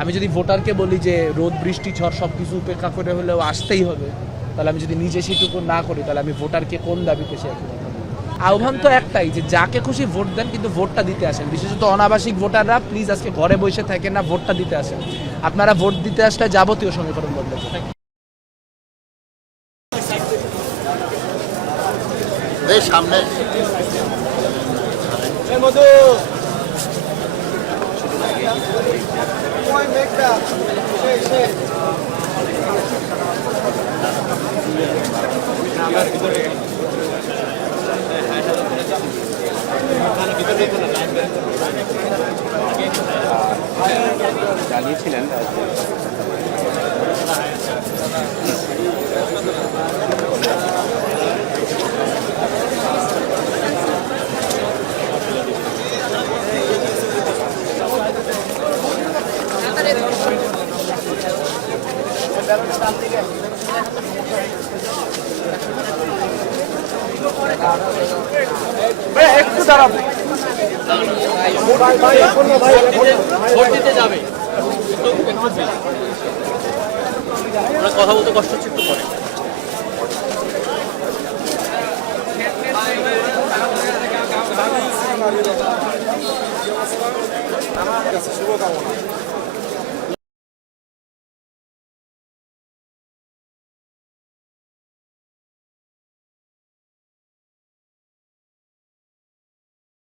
আমি যদি ভোটারকে বলি যে রোদ বৃষ্টি ঝড় সব কিছু উপেক্ষা করে হলেও আসতেই হবে, তাহলে আমি যদি নিজে সেটুকু না করি, তাহলে আমি ভোটারকে কোন দাবিতে সে আহ্বান তো একটাই যে যাকে খুশি ভোট দেন, কিন্তু ভোটটা দিতে আসেন। বিশেষত অনাবাসিক ভোটাররা প্লিজ আজকে ঘরে বসে থাকেন না, ভোটটা দিতে আসেন। আপনারা ভোট দিতে আসলে যাবতীয় সমীকরণ বদলে যাবে। সামনে জানিয়েছিলেন একটু দাঁড়াবো, ভোট দিতে যাবে, কথা বলতে কষ্ট হচ্ছে, একটু পরে। শুভকামনা।